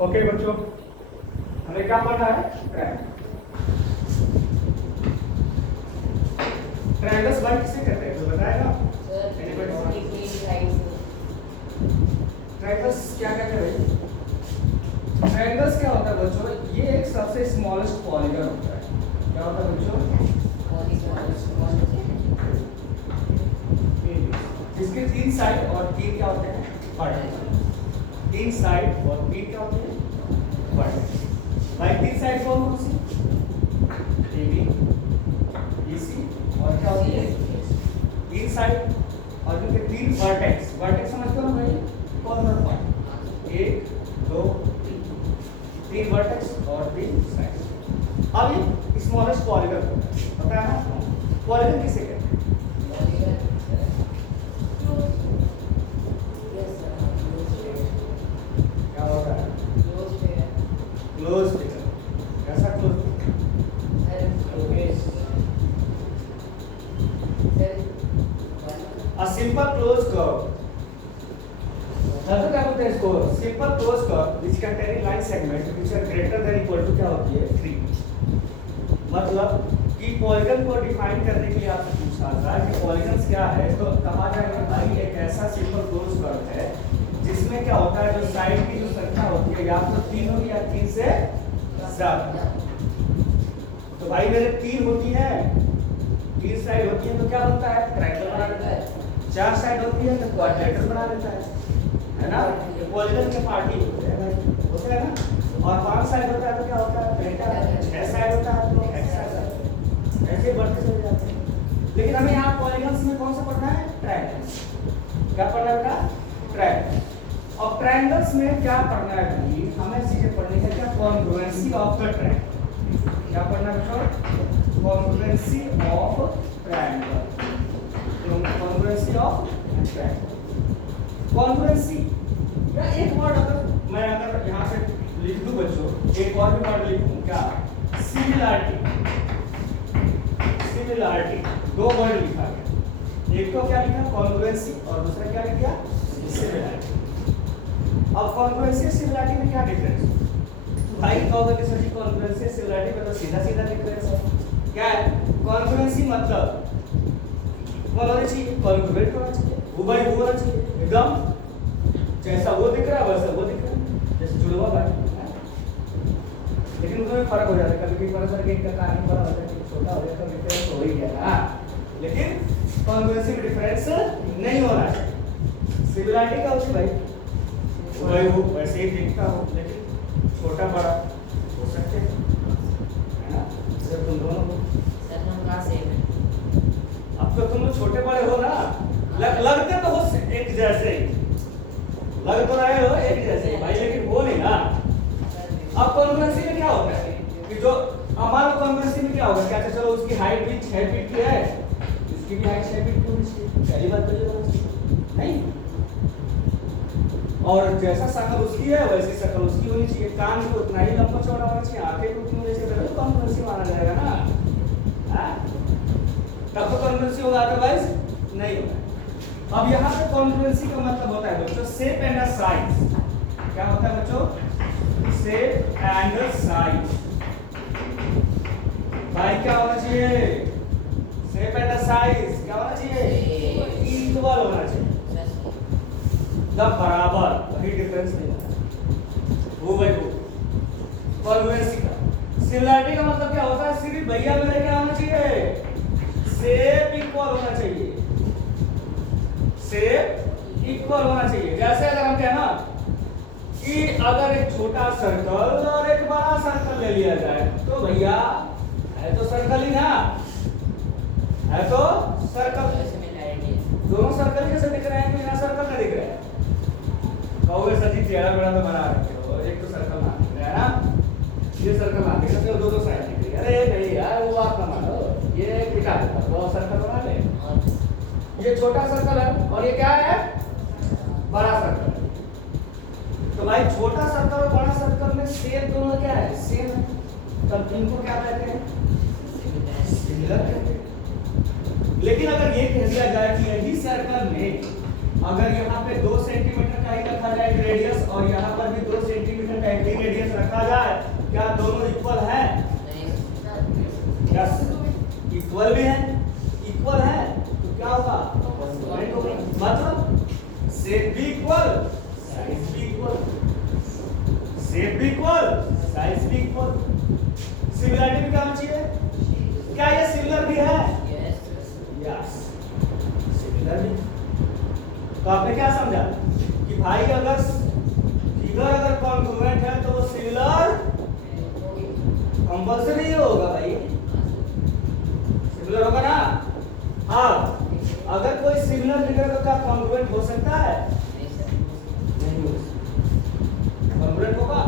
Okay बच्चों, हमें क्या पढ़ना है? ट्रायंगल्स भाई किसे कहते हैं, तो बताएगा? ट्रायंगल्स क्या कहते हैं भाई? ट्रायंगल्स क्या होता है बच्चों? ये एक सबसे स्मॉलेस्ट पॉलीगन होता है। क्या होता है बच्चों? जिसके 3 साइड और 3 क्या होते हैं? वर्टेक्स। 3 साइड और 3 क्या होते हैं? वर्टेक्स। भाई 3 साइड कौन कौन सी? AB, BC और क्या होती है? 3 साइड और इनके 3 वर्टेक्स। वर्टेक्स समझते हो ना भाई? कॉर्नर पॉइंट 1 2 3 वर्टेक्स और 3 साइड। अब ये स्मॉलेस्ट पॉलीगन होता है, पता है ना? पॉलीगन किसे कहते हैं? क्या होता है? Close figure. कैसा close figure? A simple closed curve. तो क्या बोलते हैं इसको? Simple closed curve which containing line segment which are greater than equal to क्या होती है? 3। मतलब कि पॉलीगन को डिफाइन करने के लिए आपसे पूछा था कि पॉलीगन्स क्या है, तो कहा जाएगा भाई एक ऐसा सिंपल क्लोज कर्व है जिसमें क्या होता है, जो साइड की जो संख्या होती है या तो 3 होगी या 3 से ज्यादा। तो भाई मेरे 3 होती है, 3 साइड होती है तो क्या बनता है? ट्रायंगल बना देता है। 4 साइड होती है तो क्वाड्रेटर बना देता है ना? ये पॉलीगन के पार्टी होते हैं भाई, होते हैं ना? और 5 साइड होता है तो क्या होता है? पेंटागन। 6 साइड होता है तो हेक्सागन। ऐसे बढ़ते चले जाते हैं। लेकिन हमें यहाँ पॉलीगन्स में कौन सा पढ़ना है? ट्रायंगल्स। क्या पढ़ना है बेटा? ट्रायंगल। और ट्रायंगल्स में क्या पढ़ना है भाई? हमें चीजें पढ़नी है क्या? Congruency of the triangle. क्या पढ़ना है बच्चों? Congruency of triangle. Congruency of triangle. Congruency या एक वर्ड अगर मैं यहाँ पे लिख दूं बच्चों, एक और भी वर्ड लिखूं क्या? सिमिलरिटी। सिमिलरिटी 2 वर्ड लिखा गया। एक तो क्या लिखा? कॉन्ग्रुएंसी और दूसरा क्या लिख दिया? सिमिलरिटी। अब कॉन्ग्रुएंसी और सिमिलरिटी में क्या डिफरेंस? भाई कहोगे कि सर जी कॉन्ग्रुएंसी और सिमिलरिटी में तो सीधा सीधा डिफरेंस है। क्या है कॉन्ग्रुएंसी? मतलब कौन होना चाहिए? कॉन्ग्रुएंट होना चाहिए, हुबहू होना चाहिए, एकदम जैसा वो दिख रहा है वैसा वो दिख रहा है, जैसे जुड़वा भाई। लेकिन उसमें फर्क हो जाता है, कभी कभी फर्क करके इनका कारण बड़ा होता है, छोटा हो जाता है, डिफरेंस हो ही गया ना। लेकिन कॉन्ग्रुएंसी में डिफरेंस नहीं होना चाहिए। सिमिलरिटी का होती भाई वही वो वैसे ही दिखता हो, लेकिन छोटा बड़ा हो सकते हैं, है ना? जब तुम दोनों को अब तो तुम लोग छोटे बड़े हो ना, लगते तो हो एक जैसे ही, लग तो रहे हो एक जैसे ही भाई, लेकिन हो नहीं ना। अब कॉन्ग्रुएंसी में क्या होता है कि जो हमारा कॉन्ग्रुएंसी में क्या होगा? क्या चलो उसकी हाइट भी 6 फीट की है, इसकी भी हाइट 6 फीट की होनी चाहिए, पहली बात तो ये होना चाहिए नहीं। और जैसा शक्ल उसकी है वैसी शक्ल उसकी होनी चाहिए, कान भी उतना ही लंबा चौड़ा होना चाहिए, आंखें भी उतनी होनी चाहिए, तो कॉन्ग्रुएंसी माना जाएगा ना। तब तो कॉन्ग्रुएंसी होगा, अदरवाइज नहीं होगा। अब यहाँ पे कॉन्ग्रुएंसी का मतलब होता है बच्चों शेप एंड साइज। क्या होता है बच्चों? Shape and size. भाई क्या होना चाहिए? शेप एंड साइज क्या होना चाहिए? इक्वल होना चाहिए, मतलब बराबर, वही डिफरेंस नहीं होता वो भाई वो। कॉन्ग्रुएंसी का सिमिलरिटी का मतलब क्या होता है? सिर्फ भैया मेरे क्या होना चाहिए? शेप इक्वल होना चाहिए, शेप इक्वल होना चाहिए। जैसे अगर हम कहें ना कि अगर एक छोटा सर्कल और एक बड़ा सर्कल ले लिया जाए तो भैया है तो सर्कल ही ना, है तो सर्कल। दोनों सर्कल कैसे दिख रहे हैं? बिना सर्कल का दिख रहे हैं। कहोगे सर जी टेढ़ा मेढ़ा तो बना रखे हो, एक तो सर्कल ना दिख रहा है ना, ये सर्कल ना दिख रहा है, दो साइड दिख रही है। अरे नहीं यार वो बात ना मानो, ये दिखा देता तो सर्कल बना ले। ये छोटा सर्कल है और ये क्या है? बड़ा सर्कल। तो भाई छोटा सर्कल और बड़ा सर्कल में शेप दोनों क्या है? सेम है, तब इनको क्या कहते हैं? सिमिलर कहते हैं। लेकिन अगर ये कह दिया जाए कि यही सर्कल में अगर यहाँ पे 2 सेंटीमीटर का ही रखा जाए रेडियस और यहाँ पर भी 2 सेंटीमीटर का ही फिगर अगर कॉन्ग्रुएंट है तो वो सिमिलर कंपल्सरी होगा भाई, सिमिलर होगा ना। अब अगर कोई सिमिलर फिगर तो क्या कॉन्ग्रुएंट हो सकता है? नहीं हो सकता। कॉन्ग्रुएंट होगा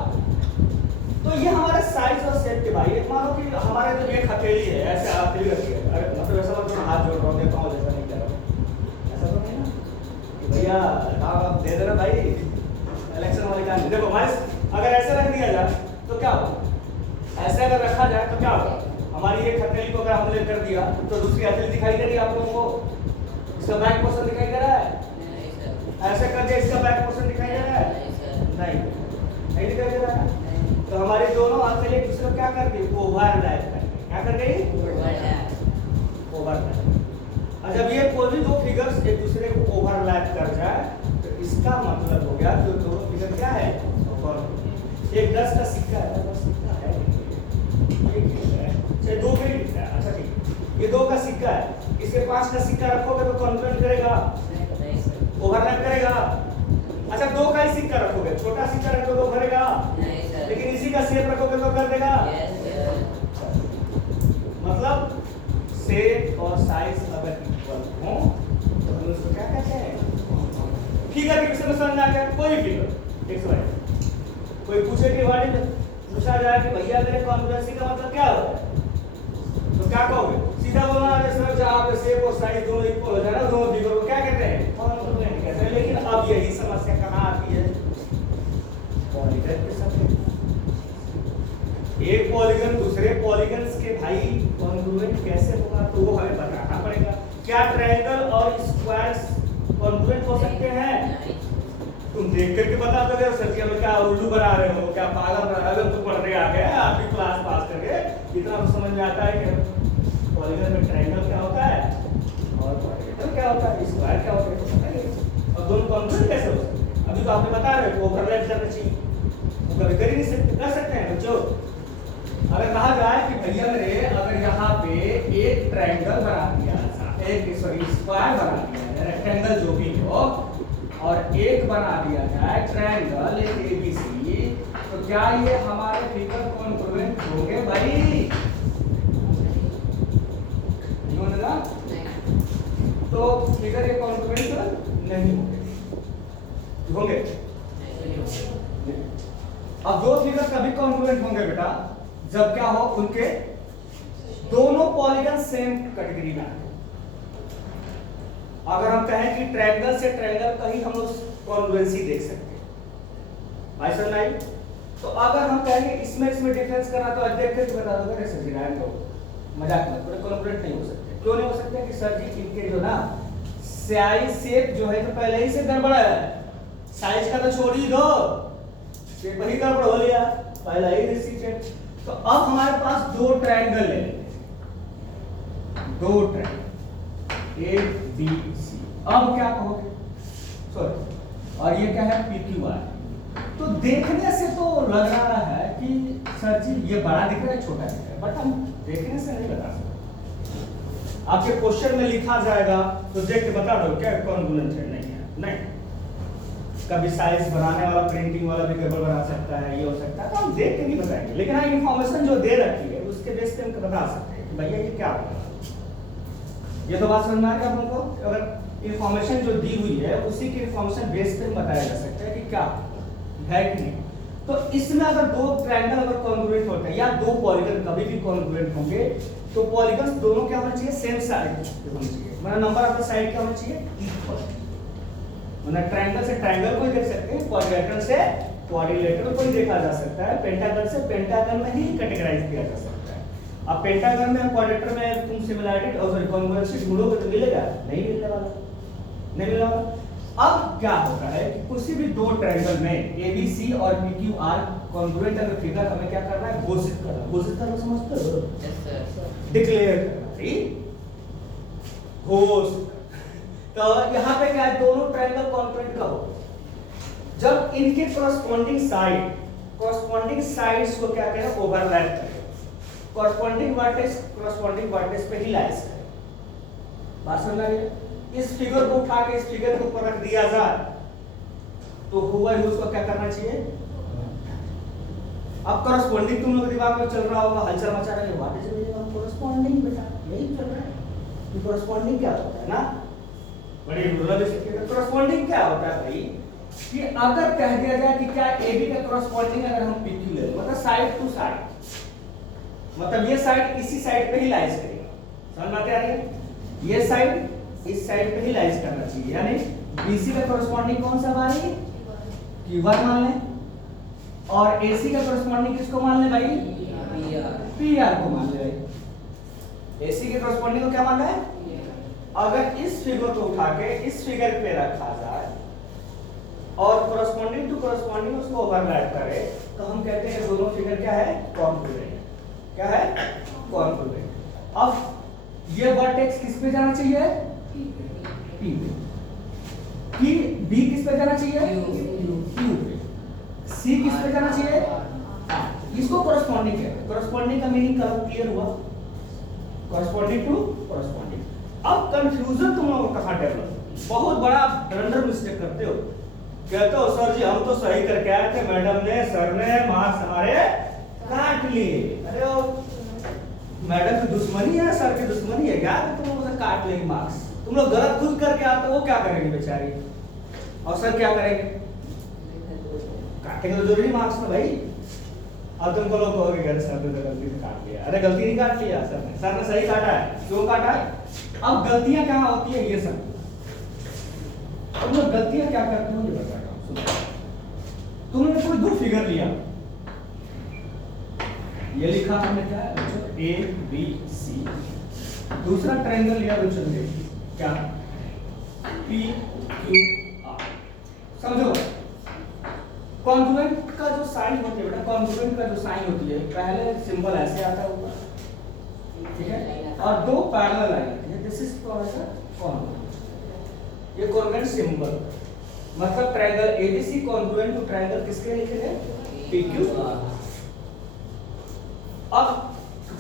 तो ये हमारा साइज और शेप के भाई, मानो कि हमारे जो एक हथेली है, ऐसे हथेली रखी है, अरे मतलब ऐसा मतलब हाथ जोड़ रहा हूँ, पाँव जैसा नहीं कर रहा हूँ, ऐसा तो नहीं ना कि भैया आप दे देना भाई इलेक्शन वाले काम। देखो भाई अगर ऐसे रख दिया जाए तो क्या होगा, ऐसे अगर रखा जाए तो क्या होगा, हमारी एक हथेली को अगर हमने कर दिया तो दूसरी हथेली दिखाई दे रही है आप लोगों को, इसका बैक पोर्शन दिखाई दे रहा है, ऐसे कर दिया इसका बैक पोर्शन दिखाई दे रहा है, नहीं दिखाई दे रहा है। तो हमारी दोनों हथेली एक दूसरे को क्या कर गई, ओवरलैप कर गई, क्या कर गई, ओवरलैप। और जब ये कोई भी दो फिगर्स एक दूसरे को ओवरलैप कर जाए तो इसका मतलब हो गया जो दोनों फिगर क्या है, एक 10 का सिक्का है, 10 सिक्का है, चाहे 2 का ही दिखता है, अच्छा ठीक, ये 2 का सिक्का है, इसके 5 का सिक्का रखोगे तो कॉन्वर्ट करेगा, ओवरलैप करेगा। अच्छा 2 का ही सिक्का रखोगे, छोटा सिक्का रखोगे तो भरेगा, लेकिन इसी का शेप रखोगे तो कर देगा। मतलब शेप और साइज अगर इक्वल हो तो हम उसको क्या कहते हैं, फिगर के विषय में समझ आ गया। कोई फिगर एक बार कोई पूछे कि वाट पूछा जाए कि भैया मेरे कॉन्ग्रुएंसी का मतलब क्या होता है, तो क्या कहोगे, सीधा बोलना है सर जहां पे शेप और साइज दोनों इक्वल हो जाए ना, दोनों फिगर को क्या कहते हैं, कॉन्ग्रुएंट कहते हैं। लेकिन अब यही समस्या कहां आती है, पॉलीगन के साथ। एक पॉलीगन दूसरे पॉलीगन्स के भाई कॉन्ग्रुएंट कैसे होगा, तो वो हमें बताना पड़ेगा। क्या ट्रायंगल और स्क्वायर्स कॉन्ग्रुएंट हो सकते हैं? तुम देख करके बता दोगे सर जी हमें क्या उल्लू बना रहे हो, क्या पागल बना रहे हो, तुम पढ़ने आ गए आप भी क्लास पास करके, इतना तो समझ में आता है कि पॉलीगन में ट्रायंगल क्या होता है और पॉलीगन क्या होता है, स्क्वायर क्या होता है, तो पता ही है। और दोनों कॉन्ग्रुएंट कैसे हो सकते हैं, अभी तो आपने बता रहे हो ओवरलैप करना चाहिए, वो कभी कर ही नहीं सकते, कर सकते हैं बच्चों। अगर कहा जाए कि भैया मेरे अगर यहाँ पे एक ट्रायंगल बना दिया, एक स्क्वायर बना दिया, रेक्टेंगल जो भी हो, और एक बना दिया जाए ट्रायंगल एक एबीसी, तो क्या ये हमारे फिगर कॉन्ग्रुएंट होंगे भाई? नहीं होंगे ना, तो फिगर ये कॉन्ग्रुएंट नहीं होंगे। अब दो फिगर कभी कॉन्ग्रुएंट होंगे बेटा जब क्या हो, उनके दोनों पॉलीगन सेम कैटेगरी में। अगर हम कहें कि ट्रायंगल से ट्रायंगल का ही हम लोग कॉन्ग्रुएंसी देख सकते हैं भाई सर नहीं, तो अगर हम कहेंगे इसमें डिफरेंस करना तो देख के बता दोगे सर जी तो मजाक मत करो, कॉन्ग्रुएंट नहीं हो सकते। क्यों नहीं हो सकते कि सर जी इनके जो ना साइज शेप जो है तो पहले ही से गड़बड़ है, साइज का तो छोड़ ही दो, शेप ही गड़बड़ हो लिया पहला ही रिसीटेड। तो अब हमारे पास दो ट्रायंगल है, दो ट्रायंगल ए बी सी, अब क्या कहोगे, सॉरी, और ये क्या है पी क्यू आर। तो देखने से तो लग रहा है कि सर जी ये बड़ा दिख रहा है छोटा दिख रहा है, बट हम देखने से नहीं बता सकते। आपके क्वेश्चन में लिखा जाएगा तो देख के बता दो क्या कॉन्ग्रुएंट है, नहीं है, नहीं। कभी साइज बनाने वाला प्रिंटिंग वाला भी गड़बड़ बना सकता है, ये हो सकता है, तो हम देख के नहीं बताएंगे, लेकिन हाँ इन्फॉर्मेशन जो दे रखी है उसके बेस पे हम बता सकते हैं कि भैया ये क्या होगा। ये तो बात समझ में आ गया हमको, अगर इन्फॉर्मेशन जो दी हुई है उसी की इन्फॉर्मेशन बेस पे बताया जा सकता है कि क्या है कि नहीं। तो इसमें अगर दो ट्रायंगल अगर कॉन्ग्रुएंट होते हैं या दो पॉलीगन कभी भी कॉन्ग्रुएंट होंगे तो पॉलीगन्स दोनों क्या होना चाहिए, सेम साइड होना चाहिए, मतलब नंबर ऑफ द साइड क्या होना चाहिए, इक्वल। मतलब ट्रायंगल से ट्रायंगल को ही देख सकते हैं, क्वाड्रिलेटरल से क्वाड्रिलेटरल को ही देखा जा सकता है, पेंटागन से पेंटागन में ही कैटेगराइज किया जा सकता है। अब पेंटागन में क्वाड्रिलेटरल में तुम सिमिलरिटी और सॉरी कॉन्ग्रुएंसी ढूंढोगे तो मिलेगा, नहीं मिलने वाला, नहीं मिलने वाला। अब क्या होता है कि किसी भी दो ट्रायंगल में ABC और PQR कॉन्ग्रुएंट अगर फिगर हमें क्या करना है, घोषित करना। घोषित करना समझते हो? Yes sir. डिक्लेयर करना, ठीक? घोषित। तो यहाँ पे क्या है, दोनों ट्रायंगल कॉन्ग्रुएंट कब हो, जब इनके कॉरस्पॉन्डिंग साइड्स को क्या करें, ओवरलैप करें, कॉरस्पॉन्डिंग वर्टेक्स पे ही लाइज करें। बात समझ आ रही है? इस फिगर को उठा के इस फिगर के ऊपर रख दिया जाए तो हुआ ही उसको क्या करना चाहिए। अब करस्पॉन्डिंग तुम लोग के दिमाग में चल रहा होगा, हलचल मचा रहे what is meaning of corresponding, बेटा यही चल रहा है कि करस्पॉन्डिंग क्या होता है ना, बड़ी मतलब इसके करस्पॉन्डिंग क्या होता है भाई कि अगर कह दिया जाए कि क्या AB का करस्पॉन्डिंग अगर हम PQ ले मतलब साइड टू साइड, मतलब ये साइड इसी साइड पे ही लाइज करेगा, समझ में आ रही है, ये साइड इस साइड पे ही लाइज करना चाहिए, यानी BC का करस्पॉन्डिंग कौन सा भाई Q1 मान लें, और AC का करस्पॉन्डिंग किसको मान ले भाई PR को मान ले भाई, AC के करस्पॉन्डिंग को क्या मान है। अगर इस फिगर को उठा के इस फिगर पे रखा जाए और कोरस्पॉन्डिंग टू कोरस्पॉन्डिंग उसको ओवरलैप करे तो हम कहते हैं दोनों फिगर क्या है कॉन्ग्रुएंट, क्या है कॉन्ग्रुएंट। अब ये वर्टेक्स किस पे जाना चाहिए P पे, कि B किस पे जाना चाहिए Q पे, C किस पे जाना चाहिए, इसको कोरस्पॉन्डिंग कहते हैं। कोरस्पॉन्डिंग का मीनिंग क्लियर हुआ, कोरस्पॉन्डिंग टू कोरस्पॉन्डिंग। अब कंफ्यूजन तुम लोगों को कहां डेवलप, बहुत बड़ा ब्लंडर मिस्टेक करते हो, कहते हो सर जी हम तो सही करके आए थे, मैडम ने सर ने मार्क्स हमारे काट लिए। अरे ओ मैडम की दुश्मनी है सर की दुश्मनी है क्या कि तुम लोगों से काट लेंगे मार्क्स, तुम लोग गलत खुद करके आते हो, वो क्या करेंगे बेचारी, और सर क्या करेंगे काटेंगे तो जरूरी मार्क्स ना भाई। अब तुमको लोग कहोगे घर सर ने गलती से काट लिया, अरे गलती नहीं काट लिया सर ने सही काटा है, क्यों काटा है। अब गलतियां कहां होती है ये सब, तुम लोग गलतियां क्या करते हो ये बताता हूं। तुमने कोई दो फिगर लिया, ये लिखा हमने क्या है A B C, दूसरा ट्रायंगल लिया बच्चों ने क्या P Q R, समझो कॉन्ग्रुएंट का जो साइन होती है बेटा, कॉन्ग्रुएंट का जो साइन होती है पहले सिंबल ऐसे आता है ऊपर, ठीक है, और दो पैरेलल लाइन आती है, दिस इज कॉल्ड कॉन्ग्रुएंट। ये कॉन्ग्रुएंट सिंबल मतलब triangle ABC congruent to triangle किसके लिखे हैं PQ। अब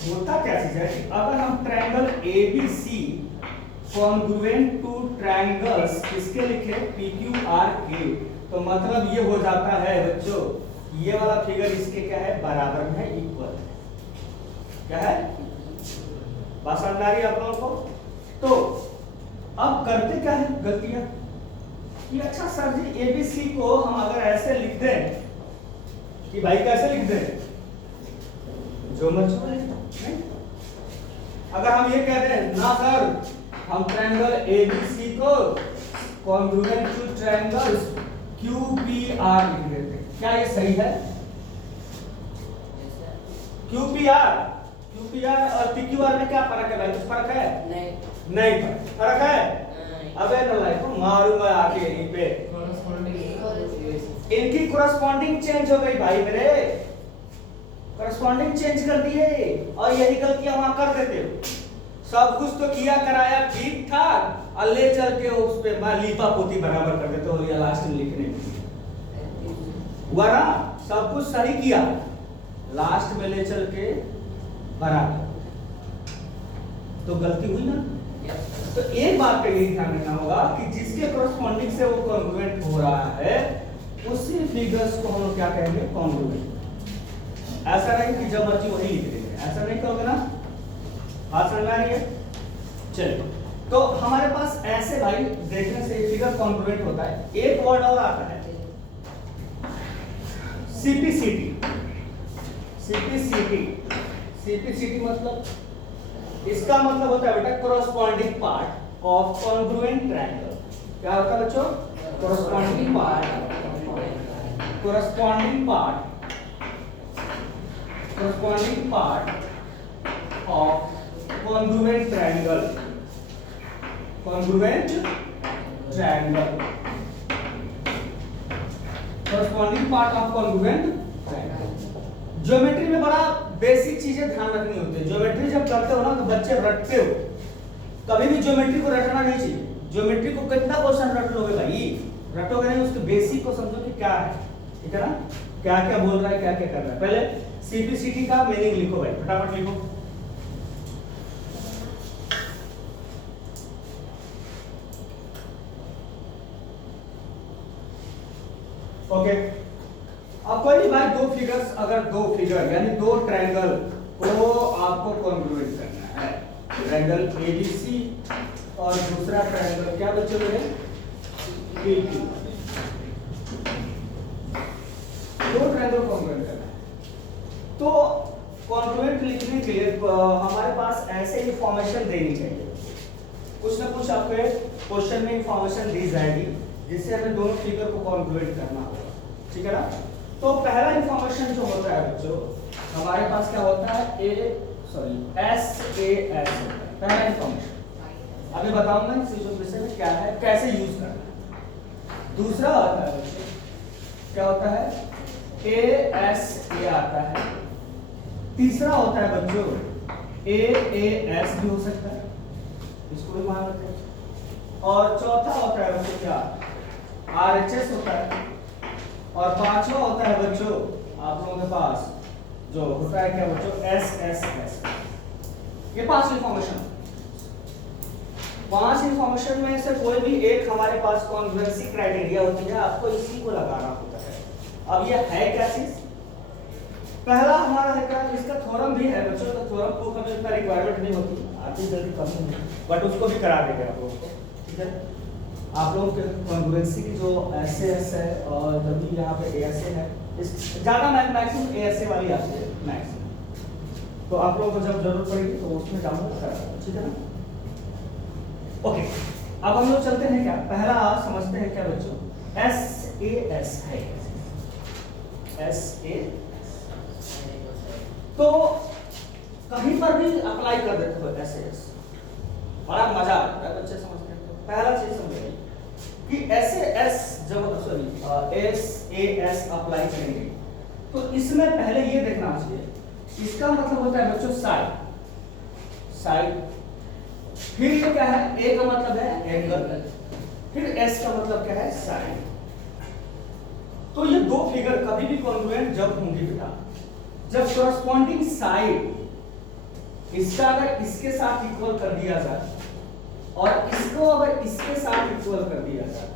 होता क्या चीज है कि अगर हम triangle ABC congruent two triangles किसके लिखे PQRK, तो मतलब ये हो जाता है बच्चों ये वाला फिगर इसके क्या है बराबर में है, इक्वल है, क्या है बात समझ आ रही है आप लोगों को। तो अब करते क्या है गलतियां कि अच्छा सर जी ABC को हम अगर ऐसे लिख दें कि भाई कैसे लिख दें जो मर्जी नहीं, अगर हम ये कह दें ना सर हम ट्रायंगल ABC को कॉन्ग्रुएंट टू ट्रायंगल्स QPR लिख देते, क्या ये सही है। QPR और PQR में क्या फर्क है भाई, कुछ फर्क है नहीं फर्क है। अबे नालायक मारूंगा आके यहीं पे, इनकी कोरस्पॉन्डिंग चेंज हो गई भाई मेरे, कोरस्पॉन्डिंग चेंज कर दी है और यही गलतियां वहां कर देते हो। सब कुछ तो किया कराया ठीक ठाक और ले चल के उस पे लीपा पोती बराबर कर देते हो या लास्ट में लिखने हुआ ना, सब कुछ सही किया लास्ट में ले चल के बराबर, तो गलती हुई ना। तो एक बात पे यही ध्यान रखना होगा कि जिसके कोरस्पॉन्डिंग से वो कॉन्ग्रुएंट हो रहा है उसी फिगर्स को हम लोग क्या कहेंगे कॉन्ग्रुएंट। ऐसा नहीं कि जब मर्जी वही लिख देंगे, ऐसा नहीं कहोगे ना, बात समझ आ रही है। चलिए तो हमारे पास ऐसे भाई देखने से फिगर कॉन्ग्रुएंट होता है। एक वर्ड और आता है CPCT मतलब इसका मतलब होता है बेटा corresponding part of congruent triangle. क्या होता है बच्चों corresponding part of congruent triangle corresponding part of congruent triangle। Geometry में बड़ा बेसिक चीजें ध्यान रखनी होती है। ज्योमेट्री जब करते हो ना तो बच्चे रटते हो, कभी भी ज्योमेट्री को रटना नहीं चाहिए। ज्योमेट्री को कितना क्वेश्चन रट लोगे भाई, रटोगे नहीं, उसके बेसिक को समझो कि क्या है, ठीक है ना, क्या क्या बोल रहा है क्या क्या कर रहा है। पहले CPCT का मीनिंग लिखो भाई, फटाफट लिखो। ओके, अब कोई भाई दो फिगर्स, अगर दो फिगर यानी दो ट्रायंगल को आपको कॉन्ग्रुएंट करना है, ट्रायंगल एबीसी और दूसरा ट्रायंगल क्या बच्चों है, बीक्यू, दो ट्रायंगल कॉन्ग्रुएंट करना है। तो कॉन्ग्रुएंट लिखने के लिए हमारे पास ऐसे इंफॉर्मेशन देनी चाहिए, कुछ ना कुछ आपके क्वेश्चन में इंफॉर्मेशन दी जाएगी जिससे हमें दोनों फिगर को कॉन्ग्रुएंट करना होगा, ठीक है ना। तो पहला इंफॉर्मेशन जो होता है बच्चों, हमारे पास क्या होता है, एस ए एस होता है पहला इंफॉर्मेशन। अभी बताऊंगा इस विषय में क्या है, कैसे यूज करना है। दूसरा होता है बच्चों, क्या होता है, ए एस ए आता है। तीसरा होता है बच्चों ए एस भी हो सकता है, इसको भी मान रखते हैं। और चौथा होता है बच्चों क्या, आर एच एस होता है। और पांचवा होता है बच्चों आप लोगों के पास जो होता है क्या बच्चों, एस एस एस। ये पांच इंफॉर्मेशन, पांच इंफॉर्मेशन में से कोई भी एक हमारे पास कॉन्ग्रुएंसी क्राइटेरिया होती है, आपको इसी को लगाना होता है। अब ये है क्या चीज, पहला हमारा है क्या, इसका थ्योरम भी है बच्चों, तो थ्योरम प्रूफ हमें इतना रिक्वायरमेंट नहीं होती, आती जल्दी कम नहीं, बट उसको भी करा देंगे आप लोगों को, ठीक है। आप लोगों के कॉन्ग्रुएंसी की जो एस है और जब भी यहाँ पे ए है, इस ज्यादा मैक्सिमम ए वाली आती है मैक्सिमम, तो आप लोगों को जब जरूरत पड़ेगी तो उसमें डाउनलोड करा देंगे, ठीक है ना। ओके, अब हम लोग चलते हैं क्या, पहला समझते हैं क्या बच्चों, एस ए एस है, एस ए। तो कहीं पर भी अप्लाई कर देते हो एस एस, बड़ा मजा आता है, बच्चे समझते हैं। तो पहला चीज समझिए कि एस एस जब एस ए एस अप्लाई करेंगे तो इसमें पहले ये देखना चाहिए, इसका मतलब होता है बच्चों साइड, साइड। फिर ये क्या है, ए का मतलब है एंगल, फिर एस का मतलब क्या है, साइड। तो ये दो फिगर कभी भी कॉन्ग्रुएंट जब होंगी बेटा, जब कॉरस्पॉन्डिंग साइड इसका अगर इसके साथ इक्वल कर दिया जाए और इसको अगर इसके साथ इक्वल कर दिया जाए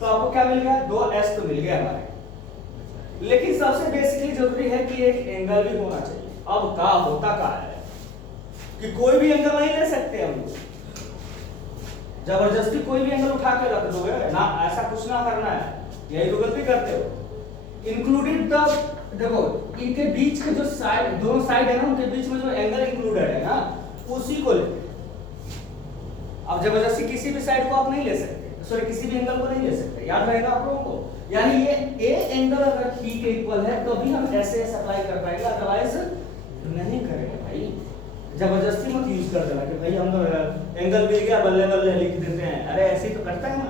तो आपको क्या मिल गया, दो एस तो मिल गया हमारे। लेकिन सबसे बेसिकली जरूरी है कि एक एंगल भी होना चाहिए। अब क्या होता क्या है कि कोई भी एंगल नहीं ले सकते हम लोग, जबरदस्ती कोई भी एंगल उठा के रख दोगे ना, ऐसा कुछ ना करना है, यही तो गलती करते हो। इंक्लूडेड द, देखो इनके बीच के जो साइड, दोनों साइड है ना, उनके बीच में जो एंगल इंक्लूडेड है ना, उसी को लेते। अब जबरदस्ती किसी भी साइड को आप नहीं ले सकते, सॉरी किसी भी एंगल को नहीं ले सकते, याद रहेगा आप लोगों को। यानी ये ए एंगल अगर पी के इक्वल है तो भी हम ऐसे अप्लाई कर पाएंगे, अदरवाइज नहीं करेंगे भाई। जबरदस्ती मत यूज कर देना कि भाई हम एंगल मिल गया बल्ले बल्ले लिख देते हैं, अरे ऐसे ही तो करता है ना,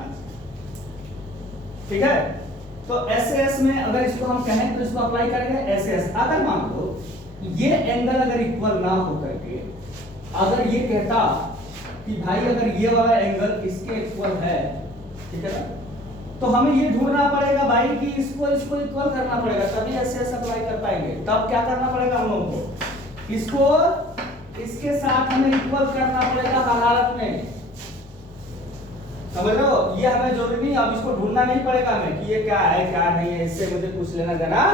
ठीक है। तो एस में अगर इसको हम कहें तो इसको अप्लाई करेंगे एस। अगर मान लो ये एंगल अगर इक्वल ना हो करके अगर ये कहता कि भाई अगर ये वाला एंगल इसके इक्वल है, ठीक है ना, तो हमें ये ढूंढना पड़ेगा भाई कि इसको इसको इक्वल करना पड़ेगा, तभी एस अप्लाई कर पाएंगे। तब क्या करना पड़ेगा हम लोगों को, इसको इसके साथ हमें इक्वल करना पड़ेगा हर हालत में, समझ रहे हो। ये हमें जरूरी नहीं, अब इसको ढूंढना नहीं पड़ेगा हमें कि ये क्या है क्या नहीं है, इससे मुझे कुछ लेना देना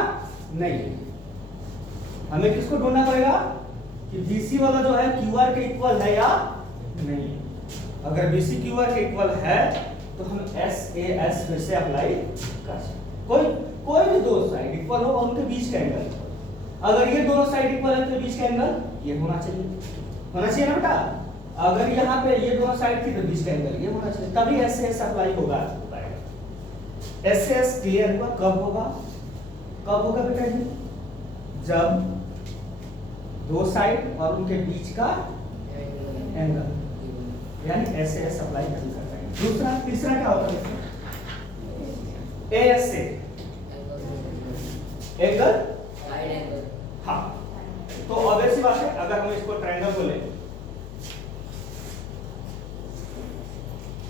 नहीं। हमें किसको ढूंढना पड़ेगा कि BC वाला जो है QR के इक्वल है या नहीं। अगर BC QR के इक्वल है तो हम SAS फिर से अप्लाई कर सकते। कोई भी दो साइड इक्वल हो और उनके बीच का एंगल, अगर ये दोनों साइड इक्वल है तो बीच का एंगल ये होना चाहिए ना बेटा। अगर यहाँ पे ये दोनों साइड थी तो बीच का एंगल ये होना चाहिए, तभी एस अप्लाई होगा। एस क्लियर हुआ, कब होगा बेटा जी, जब दो साइड और उनके बीच का एंगल, यानी एस अप्लाई नहीं कर पाएंगे। दूसरा तीसरा क्या होता है, एस से एंगल, हाँ। तो ऑब्वियस सी बात है, अगर हम इसको ट्रायंगल को लें,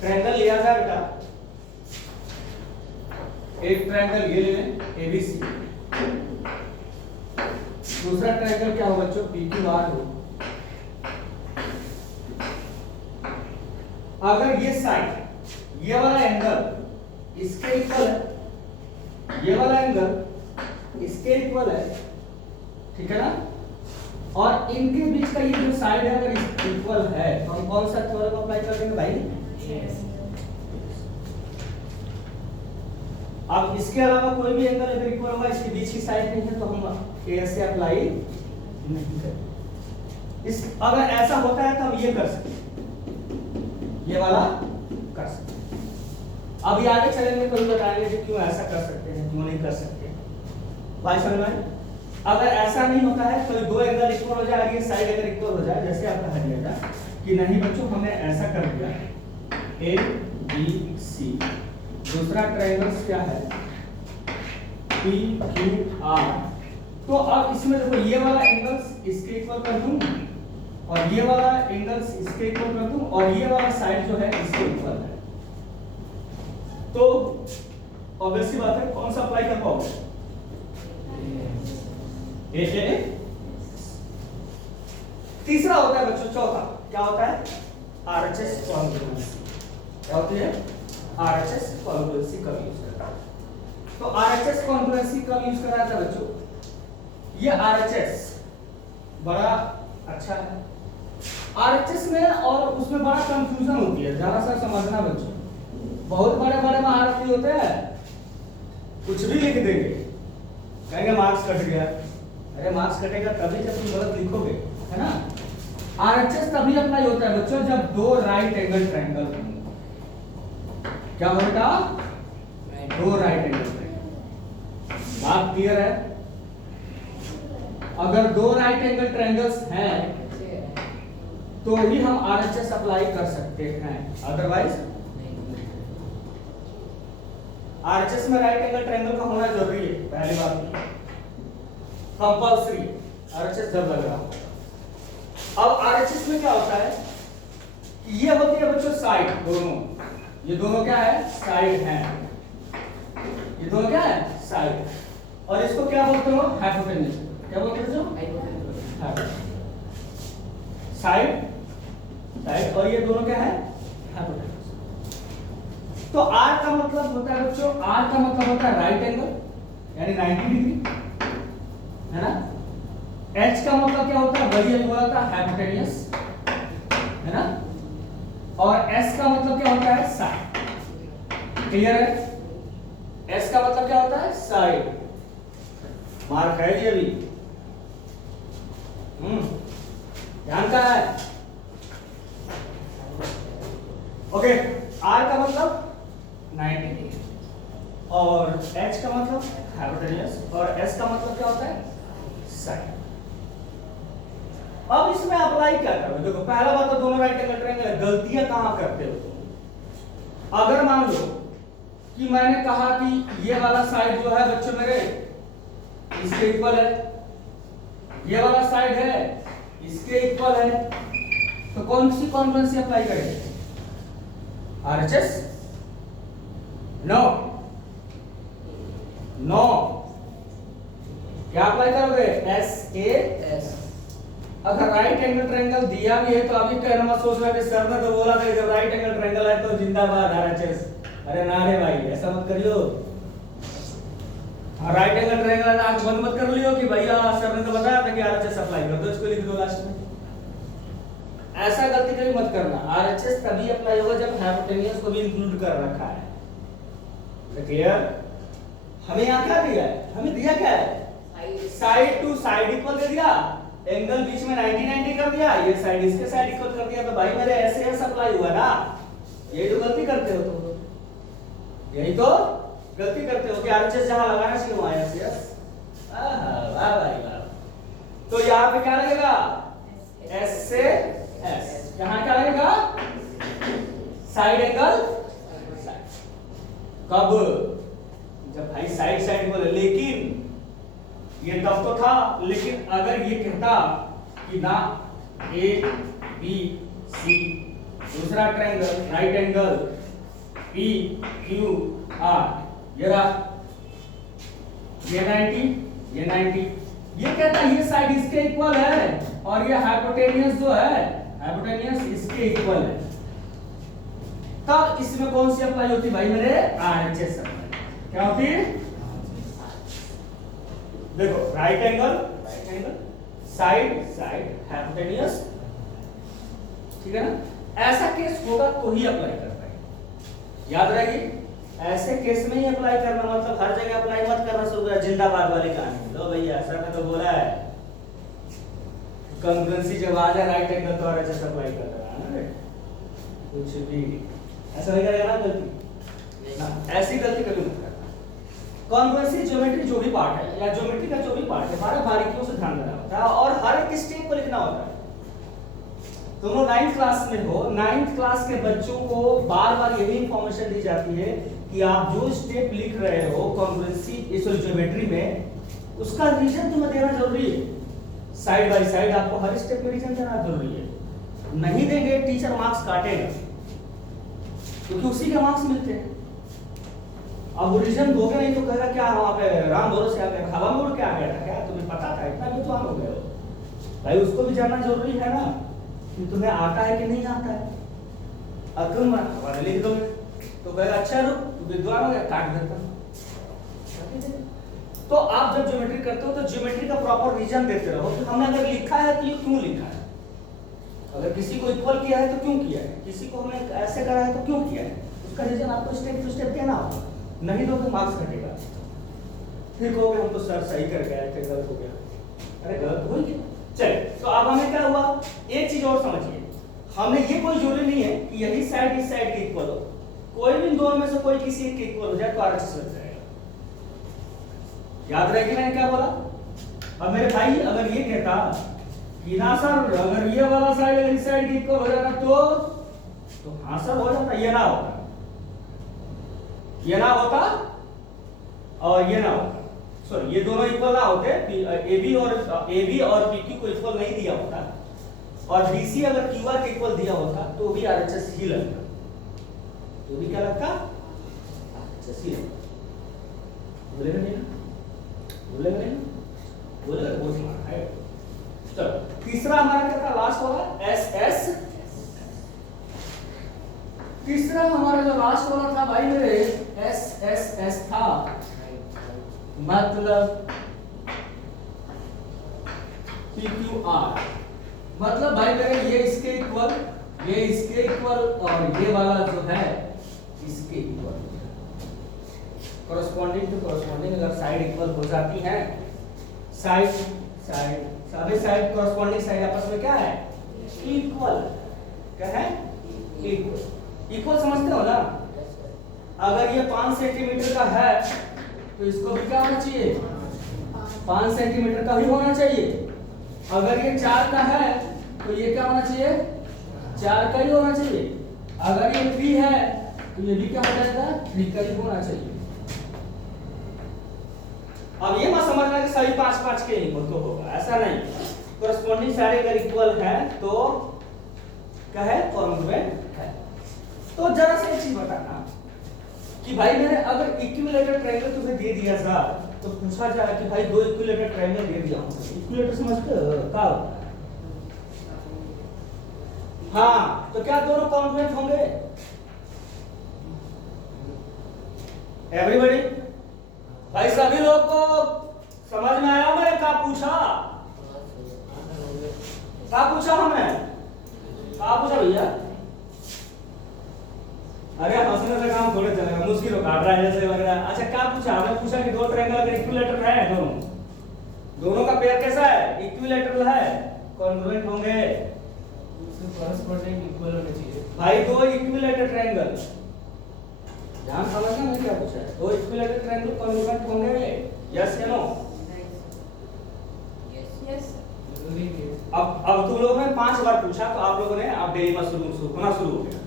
ट्रायंगल लिया जाए बेटा, एक ट्रायंगल ये ले लें ABC, दूसरा ट्रायंगल क्या हो बच्चों, PQR हो। अगर ये साइड, ये वाला एंगल इसके इक्वल है, ये वाला एंगल इसके इक्वल है, ठीक है ना, और इनके बीच का ये जो साइड है अगर इक्वल है तो हम कौन सा थ्योरम अप्लाई कर देंगे भाई? अब इसके अलावा कोई भी एंगल अगर इक्वल होगा, इसके बीच की साइड नहीं है तो हम ऐसे अप्लाई नहीं करेंगे। इस अगर ऐसा होता है तो हम ये कर सकते हैं, ये वाला कर सकते हैं। अब ये आगे चलेंगे तो बताएंगे कि क्यों ऐसा कर सकते हैं, क्यों नहीं कर सकते। भाई समझ में? अगर ऐसा नहीं होता है तो दो एंगल इक्वल हो जाए और ये साइड अगर इक्वल हो जाए, जैसे आप कहा दिया था कि नहीं बच्चों हमने ऐसा कर दिया ए बी सी, दूसरा ट्रायंगल क्या है पी क्यू आर, तो अब इसमें देखो ये वाला एंगल्स इसके इक्वल कर दूं और ये वाला एंगल्स इसके इक्वल कर दूं और ये वाला साइड जो है इसके इक्वल है, तो ऑब्वियस सी बात है कौन सा अप्लाई कर पाओगे? ए। तीसरा होता है बच्चों, चौथा क्या होता है? RHS congruency. क्या होती है? आरएचएस कॉन्ग्रुएंसी कब यूज करता है? तो आरएचएस कॉन्ग्रुएंसी कब यूज कर रहा था बच्चों? ये आरएचएस बड़ा अच्छा है। आरएचएस में और उसमें बड़ा कंफ्यूजन होती है, जरा सा समझना बच्चों। बहुत बड़े बड़े महारथी होते हैं, कुछ भी लिख देंगे, कहेंगे मार्क्स कट गया। अरे मार्क्स कटेगा तभी जब तुम गलत लिखोगे, है ना। आरएचएस तभी अप्लाई होता है बच्चों जब दो राइट एंगल ट्रायंगल हों। क्या होगा? दो राइट एंगल ट्रायंगल। बात क्लियर है? अगर दो राइट एंगल ट्रायंगल्स हैं तो ही हम आरएचएस अप्लाई कर सकते हैं, अदरवाइज आरएचएस में राइट एंगल ट्रायंगल का होना जरूरी है। पहली बात कंपल्सरी आरएचएस जब लग रहा हो। अब आरएचएस में क्या होता है कि ये होती है बच्चों साइड, दोनों, ये दोनों क्या है? साइड हैं। ये दोनों क्या है? साइड। और इसको क्या बोलते हो? हाइपोटेन्यूज। क्या बोलते हो? साइड, साइड, और ये दोनों क्या है? हाइपोटेन्यूज। तो R का मतलब होता है बच्चों, R का मतलब होता है राइट एंगल यानी 90 डिग्री, है ना। H का मतलब क्या होता है? वही बोला था हाइपोटेन्यूज, है ना। और S का मतलब क्या होता है? साइड। क्लियर है? S का मतलब क्या होता है? साइड। मार्क है ये भी, ध्यान का है। ओके, R का मतलब 90 डिग्री और H का मतलब हाइपोटेन्यूज और S का मतलब क्या होता है? साइड। अब इसमें अप्लाई क्या करोगे? देखो पहला बात तो दोनों राइट एंगल ट्रायंगल, गलतियां कहां करते हो तुम? अगर मान लो कि मैंने कहा कि ये वाला साइड जो है बच्चों मेरे इसके इक्वल है, ये वाला साइड है इसके इक्वल है, तो कौन सी कॉन्ग्रुएंसी अप्लाई करेंगे? आरएचएस? No, no. क्या अप्लाई करोगे? S A S. अगर राइट एंगल ट्रायंगल दिया भी है तो अभी कहना मत सोचना कि सर ने तो बोला था जब राइट एंगल ट्रायंगल है तो जिंदाबाद आरएचएस। अरे ना रे भाई, ऐसा मत करियो। राइट एंगल ट्रायंगल है, आंख बंद मत कर लियो कि भैया सर ने तो बताया था कि आरएचएस अप्लाई कर दो, इसको लिख दो लास्ट में। ऐसा गलती कभी मत करना। आरएचएस तभी अप्लाई होगा जब हाइपोटेन्यूज को भी इंक्लूड कर रखा है। क्लियर? हमें यहाँ क्या दिया है? हमें दिया क्या है? साइड टू साइड इक्वल दे दिया, एंगल बीच में 90-90 कर दिया, ये साइड इसके साइड इक्वल कर दिया, तो भाई मेरे ऐसे ऐसे अप्लाई हुआ ना। यही तो गलती करते हो तुम, यही तो गलती करते हो कि आरएचएस जहां लगाना चाहिए वहां एस। वाह भाई वाह। तो यहाँ पे क्या लगेगा? एस से एस। यहाँ क्या लगेगा? Side angle side. कब? जब भाई साइड साइड इक्वल है। लेकिन ये तब तो था, लेकिन अगर ये कहता कि ना ए बी सी, दूसरा triangle right angle P Q R, ये रहा, ये 90, ये 90, ये कहता है ये साइड इसके इक्वल है और ये हाइपोटेन्यूज जो है, हाइपोटेन्यूज इसके इक्वल है, तब इसमें कौन सी अप्लाई होती भाई मेरे? RHS apply. क्या होती है? देखो right angle side side hypotenuse, ठीक है ना। ऐसा केस होगा तो ही अप्लाई कर पाएंगे, याद रहेगी। ऐसे केस में ही अप्लाई करना, मतलब हर जगह अप्लाई मत करना शुरू कर जिंदाबाद वाली कहानी। लो भैया सर ने तो बोला है कॉन्ग्रुएंसी जब आ जाए राइट एंगल तो आरएचएस अप्लाई कर देना है ना, कुछ भी ऐसा नहीं करेगा ना गलती ना, ऐसी गलती कभी मत करना। कॉन्ग्रुएंसी ज्योमेट्री जो भी पार्ट है या ज्योमेट्री का जो भी पार्ट है सारा बारीकियों से ध्यान देना होता है और हर एक स्टेप को लिखना होता है। तुम लोग 9th क्लास में हो, 9th क्लास के बच्चों को बार बार यही इंफॉर्मेशन दी जाती है कि आप जो स्टेप लिख रहे हो कॉन्ग्रुएंसी ज्योमेट्री में, उसका रीजन तुम्हें देना जरूरी है। साइड बाय साइड आपको हर स्टेप में रीजन देना जरूरी है। नहीं देंगे टीचर मार्क्स काटेगा, क्योंकि उसी के मार्क्स मिलते हैं। अब वो रीजन दोगे नहीं तो कहेगा क्या वहां पे राम भरोसे आ गया, हवा में उड़ के आ गया था क्या, तुम्हें पता था, इतना भी तो हो गए हो भाई। उसको भी जानना जरूरी है ना कि तुम्हें आता है कि नहीं आता है। अब तुम हवाले लिख दोगे तो कहेगा अच्छा रुक तू विद्वान हो गया, काट देता हूं। तो आप जब ज्योमेट्री करते हो तो ज्योमेट्री का प्रॉपर रीजन देते रहो कि हमने अगर लिखा है तो ये क्यों लिखा है, अगर किसी को इक्वल किया है तो क्यों किया है, किसी को हमने ऐसे करा है तो क्यों किया है, उसका रीजन आपको स्टेप टू स्टेप देना होगा। नहीं दोगे मार्क्स घटेगा। फिर कहोगे हम तो सर सही कर गए थे, गलत हो गया। अरे गलत हो ही गया। चलिए तो अब हमें क्या हुआ, एक चीज और समझिए, हमें ये कोई जरूरी नहीं है कि यही साइड इस साइड के इक्वल हो, कोई भी दोनों में से कोई किसी एक के इक्वल हो जाए तो आरएचएस लग जाएगा। याद रहेगी मैंने क्या बोला। अब मेरे भाई अगर ये कहता कि ना सर अगर ये वाला साइड अगर इस साइड के इक्वल हो जाता तो हाँ सर हो जाता, ये ना होता, ये ना होता और ये ना होता, सॉरी ये दोनों इक्वल ना होते, AB और PQ को इक्वल नहीं दिया होता और BC अगर QR के इक्वल दिया होता तो भी आरएचएस ही लगता, तो भी क्या लगता, आरएचएस ही लगता। बोलेगा नहीं ना, बोलेगा नहीं ना, बोलेगा बहुत स्मार्ट है। चलो तीसरा हमारा क्या था, लास्ट वाला SS। तीसरा हमारा जो लास्ट वाला था भाई मेरे SSS था, मतलब PQR, मतलब भाई मेरे ये इसके इक्वल, ये इसके इक्वल और ये वाला जो है इसके इक्वल। कॉरस्पॉन्डिंग टू कॉरस्पॉन्डिंग अगर साइड इक्वल हो जाती है, साइड साइड सभी साइड कॉरस्पॉन्डिंग साइड आपस में क्या है, इक्वल। क्या है, इक्वल। इक्वल समझते हो ना। अगर ये 5 सेंटीमीटर का है तो इसको भी क्या होना चाहिए, 5 सेंटीमीटर का ही होना चाहिए। अगर ये 4 का है तो ये क्या होना चाहिए, 4 का ही होना चाहिए। अगर ये 3 है तो ये भी क्या हो जाएगा, 3 का ही होना चाहिए। अब ये मत समझना कि सभी 5-5 के इक्वल तो होगा, ऐसा नहीं। कॉरस्पॉन्डिंग साइड अगर इक्वल है तो क्या है, कॉन्ग्रुएंट है। तो जरा सा एक चीज बताना कि भाई मैंने अगर इक्विलेटरल ट्रायंगल तुम्हें दे दिया था तो पूछा जाए कि भाई 2 इक्विलेटरल ट्रायंगल दे दिया हूं, इक्विलेटर समझते हो क्या होता है, हाँ तो क्या दोनों कॉन्ग्रुएंट होंगे, एवरीबॉडी। भाई सभी लोग को समझ में आया मैंने क्या पूछा, क्या पूछा हमें, क्या पूछा भैया। अरे हंसने से काम थोड़े चलेगा, मुश्किल हो काट रहा है जैसे लग रहा है। अच्छा क्या पूछा, हमने पूछा कि 2 ट्रायंगल अगर इक्विलेटरल है, दोनों का पेयर कैसा है, इक्विलेटरल है, कॉन्ग्रुएंट होंगे, कॉरस्पॉन्डिंग इक्वल होने चाहिए। भाई 2 इक्विलेटरल ट्रायंगल, ध्यान समझना मैंने क्या पूछा है, 2 इक्विलेटरल ट्रायंगल कॉन्ग्रुएंट होंगे, यस या नो। यस। अब तुम लोगों ने 5 बार पूछा तो आप लोगों ने अब डेली में होना शुरू हो गया।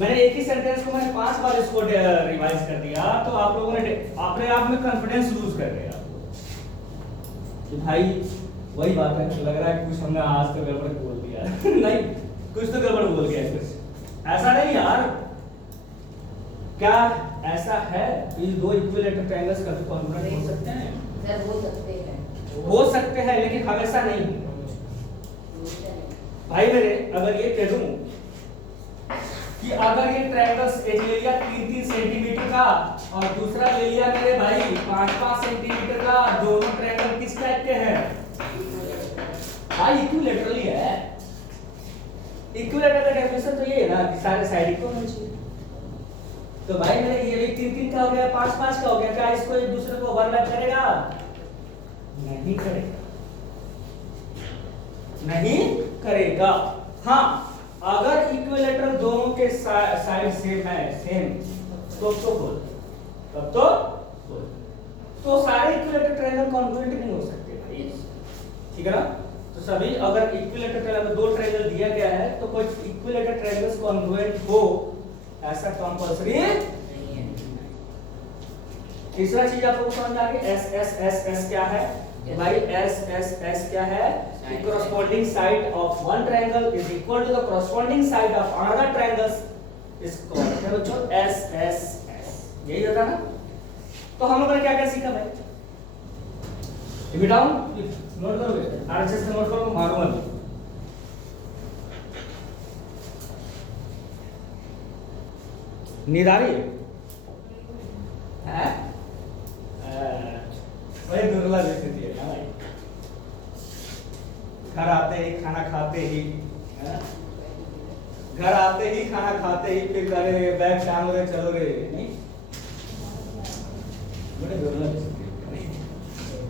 मैंने एक ही सेंटेंस को मैंने 5 बार इसको रिवाइज कर दिया तो आप लोगों ने अपने आप में कॉन्फिडेंस लूज कर गया कि भाई वही बात है, लग रहा है कुछ हमने आज तो गड़बड़ बोल दिया नहीं कुछ तो गड़बड़ बोल गया, कुछ ऐसा नहीं यार। क्या ऐसा है कि 2 इक्विलेटरल ट्रायंगल्स कभी कॉन्ग्रुएंट हो सकते हैं, सर हो सकते हैं, हो सकते हैं लेकिन हमेशा नहीं। भाई मेरे अगर ये कह दूं कि अगर ये ट्रायंगल्स एक ले लिया 3-3 सेंटीमीटर का और दूसरा ले लिया मेरे भाई 5-5 सेंटीमीटर का, दोनों भाई इक्विलैटरली है। इक्विलैटरल का डेफिनेशन तो ये है ना कि सारे साइड इक्वल होने चाहिए। तो भाई मेरे ये भी 3 3 का हो गया, 5 5 का हो गया, क्या इसको एक दूसरे को ओवरलैप करेगा? नहीं करेगा, नहीं करेगा। हाँ, अगर इक्विलैटरल दोनों के साइड सेम है, सेम, तो बोल, तब तो बोल। तो सारे इक्विलैटरल ट्रायंगल कॉन्ग्रुएंट नहीं हो सकते भाई, ठीक है ना? तो सभी अगर इक्विलैटरल ट्रायंगल, दो ट्रायंगल दिया गया है तो कोई इक्विलैटरल ट्रायंगल्स कॉन्ग्रुएंट हो ऐसा कंपल्सरी नहीं है। तीसरा चीज आप लोगों को समझ आ गई, एस एस एस एस क्या है भाई? एस एस एस क्या है? The corresponding side of one triangle is equal to the corresponding side of another triangle is called क्या बच्चों? एस एस एस, यही होता ना? तो हम लोगों ने क्या क्या सीखा भाई? लिख डाउन, नोट करोगे? आरएचएस से नोट करो, मारो मत। नींद आ रही है? भाई दुर्लभ स्थिति है भाई। घर आते ही खाना खाते ही, घर आते ही खाना खाते ही फिर अरे बैग टांग रे चलो रे, नहीं? बड़े दुर्लभ स्थिति है।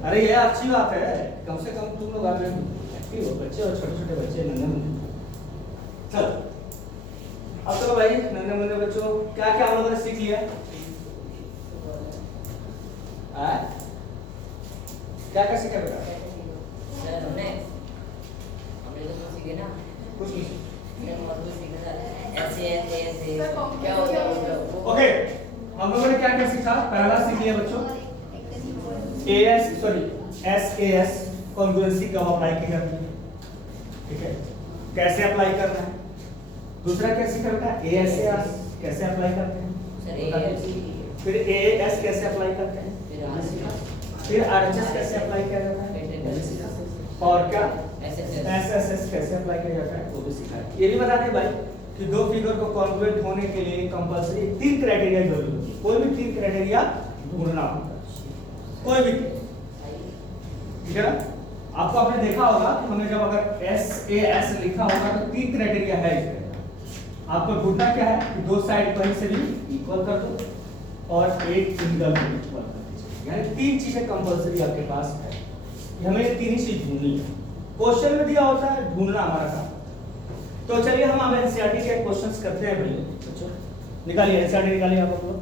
अरे ये अच्छी बात है, कम से कम तुम लोग आगे एक्टिव हो, बच्चे और छोटे छोटे बच्चे नन्हे मुन्ने। चलो अब तो भाई नन्हे मुन्ने बच्चों क्या क्या हम लोगों ने सीख लिया? क्या क्या सीखा बेटा? सर हमने तो सीखे ना, कुछ नहीं सीखा ऐसे ऐसे क्या होता है। ओके, हम लोगों ने क्या क्या सीखा? पहला सीख लिया बच्चों एस ए एस कॉन्ग्रुएंसी कब अप्लाई की जाती है, ठीक है? कैसे अप्लाई करना है? दूसरा क्या सीखा बेटा? ए एस ए आर कैसे अप्लाई करते हैं सर? फिर ए एस कैसे अप्लाई करते हैं? फिर आरएचएस कैसे अप्लाई किया जाता है? और क्या एसएसएस कैसे अप्लाई किया जाता है वो भी सीखा है। ये भी बता दें भाई कि दो फिगर को कॉन्ग्रुएंट होने के लिए कंपल्सरी 3 क्राइटेरिया जरूरी होती है। कोई भी 3 क्राइटेरिया ढूंढना होता है, कोई भी, ठीक है ना? आपको आपने देखा होगा कि हमने जब अगर एस ए एस लिखा होगा तो 3 क्राइटेरिया है इसमें। आपको ढूंढना क्या है कि दो साइड कहीं से भी इक्वल कर दो और एक सिंगल को इक्वल कर दीजिए, यानी 3 चीजें कंपल्सरी आपके पास है। हमें 3 ही चीज ढूंढनी है। क्वेश्चन में दिया होता है, ढूंढना हमारा काम। तो चलिए हम अब एनसीईआरटी के क्वेश्चंस करते हैं पहले। बच्चों निकालिए एनसीईआरटी, निकालिए आप लोग।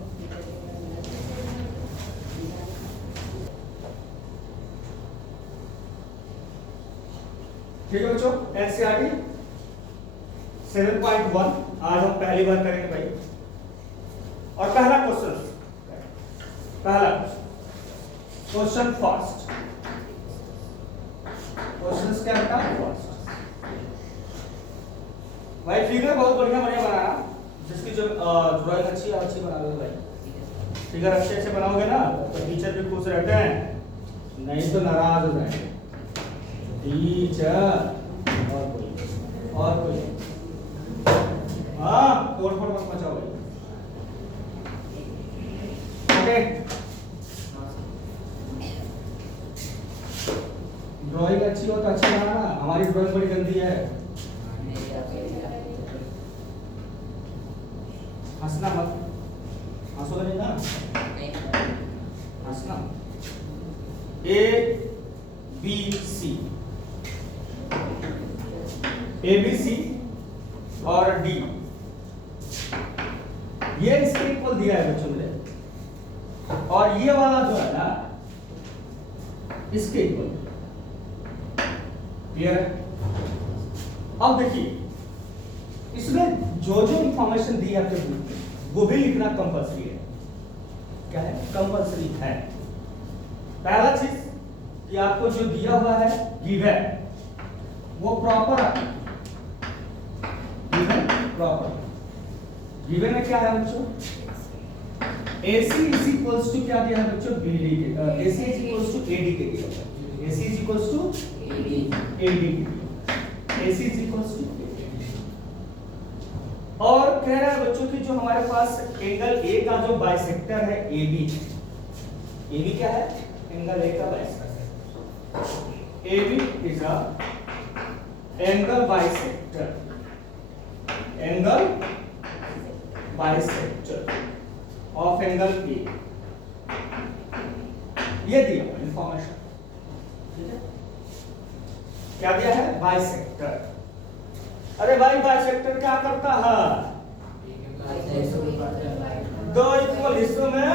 ठीक है बच्चों, एनसीईआरटी 7.1 आज हम पहली बार करेंगे भाई। और पहला क्वेश्चन फर्स्ट, क्वेश्चंस क्या था फर्स्ट भाई। फिगर बहुत बढ़िया बनाना, जिसकी जो ड्राइंग अच्छी बना लो भाई। फिगर अच्छे बनाओगे ना तो टीचर भी खुश रहते हैं, नहीं तो नाराज हो जाएंगे टीचर। और कोई हाँ, तोड़-फोड़ मत मचाओ भाई। ओके, ड्राइंग अच्छी हो तो अच्छी बनाना। हमारी ड्राइंग बड़ी गंदी है। हंसना मत, हंसोगे नहीं ना, हंसना। ए बी सी और डी, ये इसके इक्वल दिया है बच्चों ने, और ये वाला जो है ना इसके इक्वल। क्लियर है? अब देखिए इसमें जो इंफॉर्मेशन दी है आपके बुक में वो भी लिखना कंपल्सरी है। क्या है? कंपल्सरी है। पहला चीज कि आपको जो दिया हुआ है गिवन वो प्रॉपर है। गिवन प्रॉपर, गिवन में क्या है बच्चों? AC इज इक्वल्स टू क्या दिया है बच्चों? BD के, AC is equals to AD के दिया है। AC is equals to AD, AC is equals to और कह रहा है बच्चों कि जो हमारे पास एंगल A का जो बाइसेक्टर है AB, AB क्या है? एंगल A का bisector. AB is a angle bisector, angle bisector of angle A, ये दिया इंफॉर्मेशन, ठीक है। क्या दिया है? बाइसेक्टर। अरे भाई बाइसेक्टर क्या करता है? दो इक्वल हिस्सों में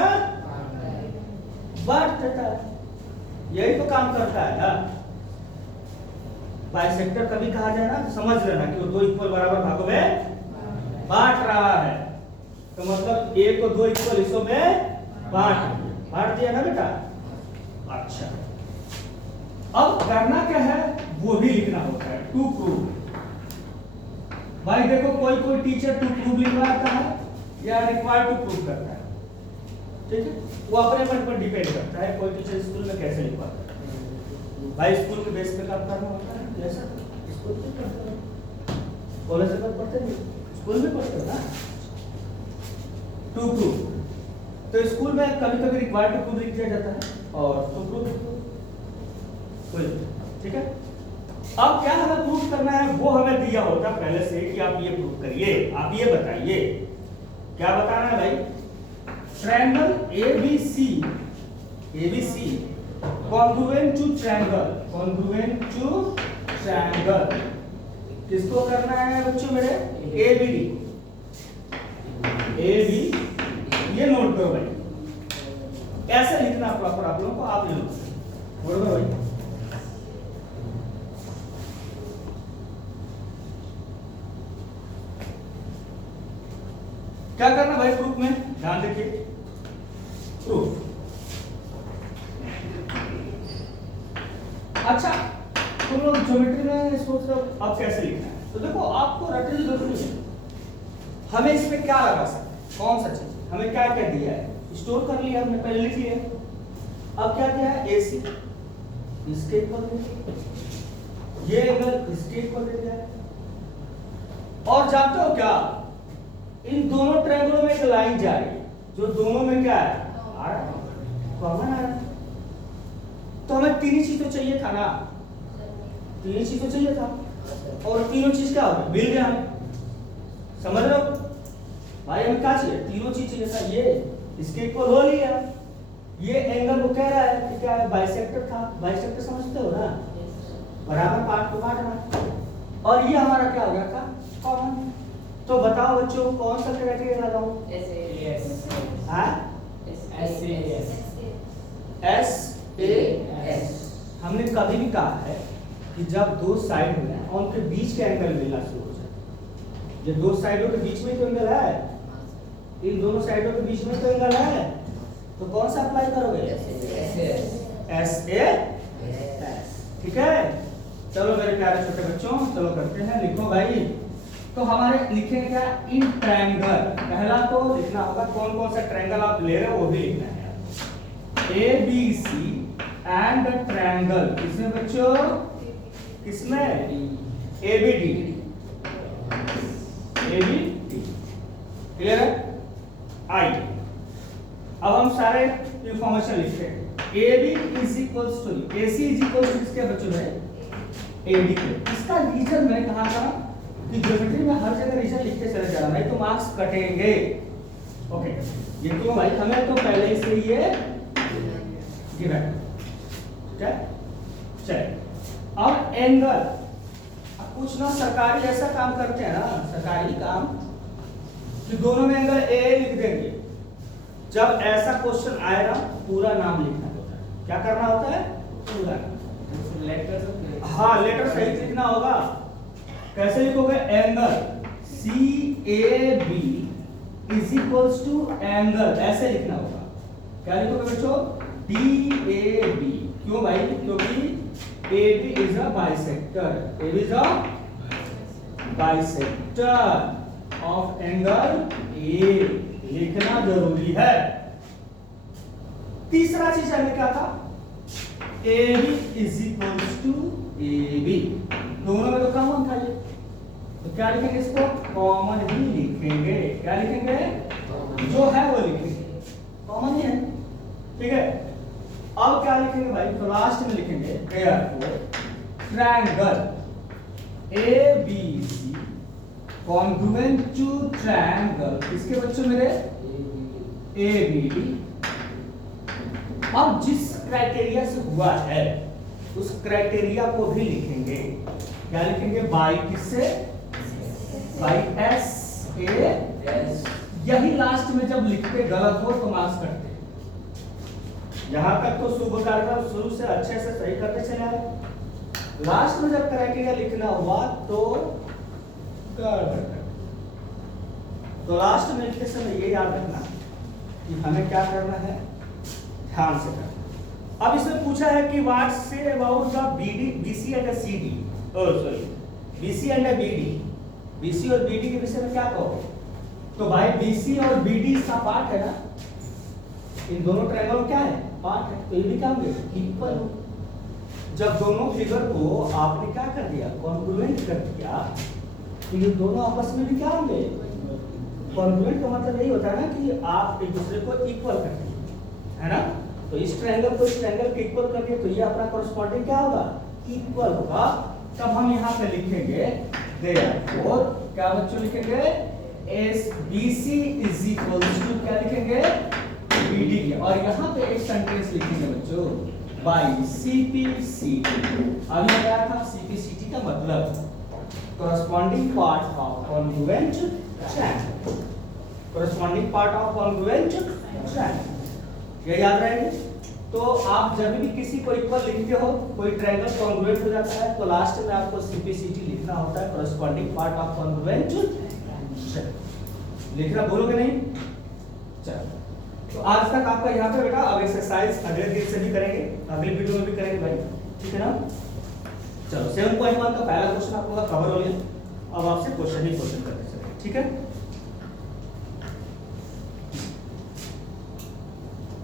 बांट देता है, यही तो काम करता है ना। बाइसेक्टर कभी कहा जाए ना तो समझ लेना कि वो दो इक्वल बराबर भागों में बांट रहा है, तो मतलब ए को दो इक्वल हिस्सों में बांट दिया ना बेटा। अच्छा, अब करना क्या है वो भी लिखना होता है, टू प्रूव। भाई देखो कोई टीचर टू प्रूव लिखवाता है या रिक्वायर्ड टू प्रूव करता है, ठीक है, वो अपने मन पर डिपेंड करता है। कोई टीचर स्कूल में कैसे लिखवाता है, भाई स्कूल के बेस पे काम करना होता है, जैसा स्कूल में करते हो, कॉलेज में पढ़ते नहीं, स्कूल में पढ़ते हो ना। टू प्रूव तो स्कूल में कभी कभी रिक्वायर्ड टू प्रूव लिख दिया जाता है और टू प्रूव, ठीक है। अब क्या हमें प्रूव करना है वो हमें दिया होता है पहले से कि आप ये प्रूव करिए, आप ये बताइए क्या बताना है भाई। Triangle ABC congruent to triangle किसको करना है बच्चों मेरे? एबीडी, ये नोट करो भाई, कैसे लिखना प्रॉपर आप लोगों को, आप ये नोट करो भाई। क्या करना भाई प्रूफ में, ध्यान देखिए। प्रूफ, अच्छा तुम लोग ज्योमेट्री में सोच रहे हो अब कैसे लिखना है, तो देखो आपको रटने की जरूरत है। हमें इसमें क्या लगा सकते, कौन सा चीज हमें क्या क्या दिया है, स्टोर कर लिया हमने, पहले लिख लिया। अब क्या दिया है? एसी इसके इक्वल दे दिया, ये एंगल इसके इक्वल दे दिया है। और जानते हो क्या, इन दोनों ट्रायंगलों में एक लाइन जा रही है जो दोनों में क्या है? कॉमन आ रहा है। तो हमें तीन ही चीज तो चाहिए था ना, तीन ही चीज तो चाहिए था, और तीनों चीज क्या हो गया? मिल गया हमें, समझ रहे हो भाई। हमें क्या चाहिए? तीनों चीज चाहिए था। ये इसके इक्वल हो लिया, ये एंगल वो कह रहा है कि क्या है? बाइसेक्टर था, बाइसेक्टर समझते हो ना, बराबर पार्ट को काटना, और ये हमारा क्या हो गया था? कॉमन। तो बताओ बच्चों कौन सा क्राइटेरिया लगाऊं? SAS। हमने कभी भी कहा है कि जब दो साइड में उनके बीच के एंगल मिलना शुरू हो जाए, ये दो साइडों के बीच में तो एंगल है, इन दोनों साइडों के बीच में तो एंगल है, तो कौन सा अप्लाई करोगे? SAS, ठीक है। चलो मेरे प्यारे छोटे बच्चों, चलो करते हैं, लिखो भाई। तो हमारे लिखेंगे क्या? इन ट्रायंगल, पहला तो लिखना होगा कौन कौन सा ट्रायंगल आप ले रहे हो वो भी लिखना है। ABC एंड ट्रायंगल किसमें बच्चों? किसमें? ABD, क्लियर है? आई, अब हम सारे इंफॉर्मेशन लिखते हैं। AB is equals to AC is equals to किसके बच्चों में? AD के। इसका रीजन मैंने कहा था कि ज्योमेट्री में हर जगह रीजन लिखते चले जाना, नहीं तो मार्क्स कटेंगे। ओके, ये तो भाई हमें तो पहले ही से ये गिवन, ठीक है। चलिए अब एंगल, अब कुछ ना सरकारी ऐसा काम करते हैं ना, सरकारी काम कि दोनों में एंगल ए लिख देंगे। जब ऐसा क्वेश्चन आएगा पूरा नाम लिखना होता है। क्या करना होता है? पूरा लेटर, हाँ लेटर सही लिखना होगा। कैसे लिखोगे? Angle CAB is equals to angle, ऐसे लिखना होगा। क्या लिखोगे बच्चों? DAB। क्यों भाई? क्योंकि AB is a bisector, AB is a bisector of angle A, लिखना जरूरी है। तीसरा चीज हमें क्या था? AB is equals to AB, दोनों में तो कॉमन था ये, तो क्या लिखेंगे? इसको कॉमन ही लिखेंगे। क्या लिखेंगे? जो है वो लिखेंगे, कॉमन ही है, ठीक है। अब क्या लिखेंगे भाई? तो लास्ट में लिखेंगे triangle ABC congruent to triangle किसके बच्चों मेरे ABD। अब जिस क्राइटेरिया से हुआ है उस क्राइटेरिया को भी लिखेंगे। क्या लिखेंगे? बाई किससे? By SA। यही लास्ट में जब लिखते गलत हो तो मार्क्स कटते। यहां तक तो शुभ कार्य शुरू से अच्छे से सही करते चले आए, लास्ट में जब क्राइटेरिया लिखना हुआ तो गड़बड़ कर। तो लास्ट में लिखते समय ये याद रखना कि हमें क्या करना है, ध्यान से करना। अब इसमें पूछा है कि what say about the BC and CD, BC and BD, BC और BD के विषय में क्या कहोगे? तो भाई BC और BD का पार्ट है ना, इन दोनों ट्रायंगल क्या है? पार्ट है, तो ये भी क्या होंगे? इक्वल। जब दोनों फिगर को आपने क्या कर दिया? कॉन्ग्रुएंट कर दिया, तो ये दोनों आपस में भी क्या होंगे? कॉन्ग्रुएंट का मतलब यही होता है ना कि आप एक दूसरे को इक्वल कर दिए, है ना? तो इस ट्रायंगल को इस ट्रायंगल के इक्वल कर दिए तो ये अपना कॉरेस्पॉन्डिंग क्या होगा? इक्वल होगा। तब हम यहाँ पे लिखेंगे देयरफॉर, क्या बच्चों लिखेंगे? SBC इज इक्वल्स टू क्या लिखेंगे? BD। और यहाँ पे एक सेंटेंस लिखेंगे बच्चों, बाई CPCT। अभी बताया था CPCT का मतलब corresponding part of congruent triangle, corresponding part of congruent triangle। ये याद रहेंगे। तो आप जब भी किसी को इक्वल लिखते हो, कोई ट्रायंगल कॉन्ग्रुएंट हो जाता है, तो लास्ट में आपको CPCT लिखना होता है, corresponding part of congruent triangle। लिखना भूलोगे नहीं। चलो, तो आज तक आपका यहाँ पे बेटा, अब एक्सरसाइज अगले दिन से भी करेंगे, अगले वीडियो में भी करेंगे भाई, ठीक है ना? चलो 7.1 का पहला क्वेश्चन आपको कवर हो गया। अब आपसे क्वेश्चन ही क्वेश्चन करते चलेंगे, ठीक है?